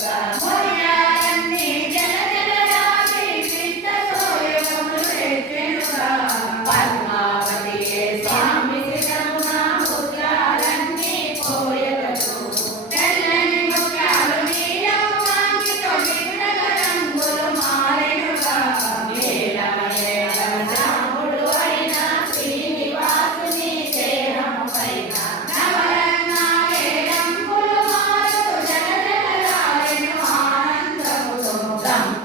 Bye.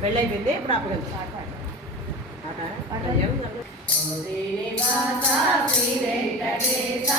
పెళ్ళైపోయింది ఇప్పుడు శ్రీనివాస శ్రీ వెంకటేశ